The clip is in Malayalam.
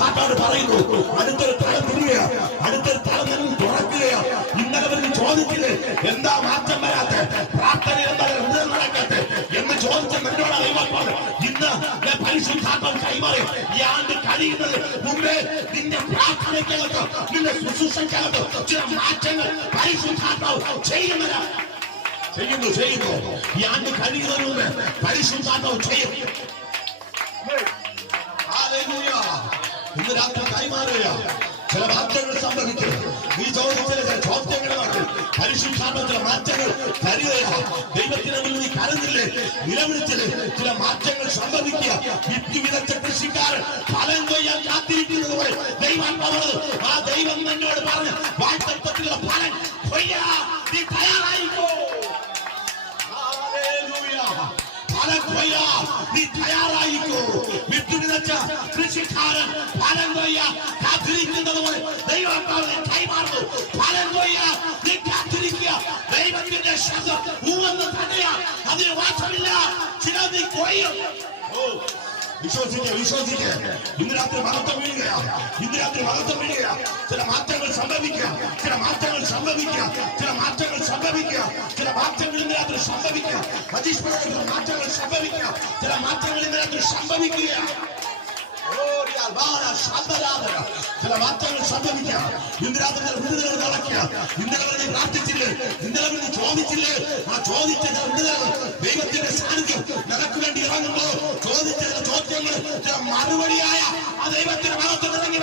പരിശുദ്ധാത്മാവ് പറയുന്നു, അടുത്തൊരു തലം തിരികെയാ, അടുത്തൊരു തലം നിന്ന് തുറക്കുകയാ. ഇന്നലെ അവർക്ക് ചോദിച്ചില്ലേ എന്താ മാറ്റം വരാത്ത, പ്രാർത്ഥന എന്താ നടക്കാത്ത എന്ന് ചോദിച്ച എന്നോട് അറിയാൻ ഇന്ന് പരിശുദ്ധാത്മാവ് കൈമാറി. ഈ ആണ്ട് കഴിയുന്നത് മുമ്പേ നിന്റെ പ്രാർത്ഥനയ്ക്കകത്ത്, നിന്റെ ശുശ്രൂഷയ്ക്കകത്ത് ചില മാറ്റങ്ങൾ പരിശുദ്ധാത്മാവ് ചെയ്യുന്നു. ഈ ആണ്ട് കഴിയുന്നതിന് മുമ്പ് പരിശുദ്ധാത്മാവ് ചെയ്യും. ഇന്ന് രാത്രി കൈമാറുക, ചില മാറ്റങ്ങൾ സംഭവിക്കും. നീ ചോദിച്ച ചോദ്യങ്ങളുമായി പരിശുദ്ധാത്മാവ് ചില മാറ്റങ്ങൾ തരികയാ. ദൈവത്തിന് മുന്നിൽ നീ കരഞ്ഞില്ലേ, നിലവിളിച്ചില്ലേ, ചില മാറ്റങ്ങൾ സംഭവിക്കുക. വിത്ത് വിതച്ച കൃഷിക്കാരൻ ഫലം കൊയ്യാൻ കാത്തിരിക്കുന്നത് പോലെ ദൈവാത്മാവ് ആ ദൈവം എന്നോട് പറഞ്ഞ് വാഴ്ത്തത്വത്തിലുള്ള ഫലം കൊയ്യാ നീ തയ്യാറായിക്കോ. ഫലം കൊയ്യാ നീ തയ്യാറായിക്കോ. വിത്ത് വിതച്ച കൃഷിക്കാരൻ ഫലം കൊയ്യാ കാത്തിരിക്കുന്നത് പോലെ ദൈവാത്മാവിനെ കൈമാറുന്നു. ഫലം കൊയ്യാ നീ കാത്തിരിക്കുക. ദൈവത്തിന്റെ ശബ്ദം ഊവെന്ന് തന്നെയാ, അതിന് മാറ്റമില്ല. ചില നീ കൊയ്യും. വിശ്വസിക്കുക. ഇന്ന് രാത്രി മഹത്വം വീഴുകയാ, ഇന്ന് രാത്രി മഹത്വം വീഴുകയാ. ചില മാറ്റങ്ങൾ സംഭവിക്കുക, ചില മാറ്റങ്ങൾ സംഭവിക്കുക, ചില മാറ്റങ്ങൾ സംഭവിക്കുക, ചില മാറ്റങ്ങൾ ഇന്ന് രാത്രി സംഭവിക്കുക. മതീഷ്പരമായ മാറ്റങ്ങൾ സംഭവിക്കുക, ചില മാറ്റങ്ങൾ ഇന്ന് രാത്രി സംഭവിക്കുക. ചില മാറ്റങ്ങൾ സംഭവിക്കാം. ഇന്ന് രാത്രി വിടുതലുകൾ നടക്കുക. ഇന്നലെ നീ പ്രാർത്ഥിച്ചില്ലേ, ഇന്നലെ നീ ചോദിച്ചില്ലേ, ആ ചോദിച്ച വിടുതലുകൾ ദൈവത്തിന്റെ സാന്നിധ്യം നിനക്ക് വേണ്ടി ഇറങ്ങുമ്പോ ചോദിച്ച ചോദ്യങ്ങൾ ചില മറുപടിയായ ആ ദൈവത്തിന്റെ ഭാഗത്ത് ഇറങ്ങി.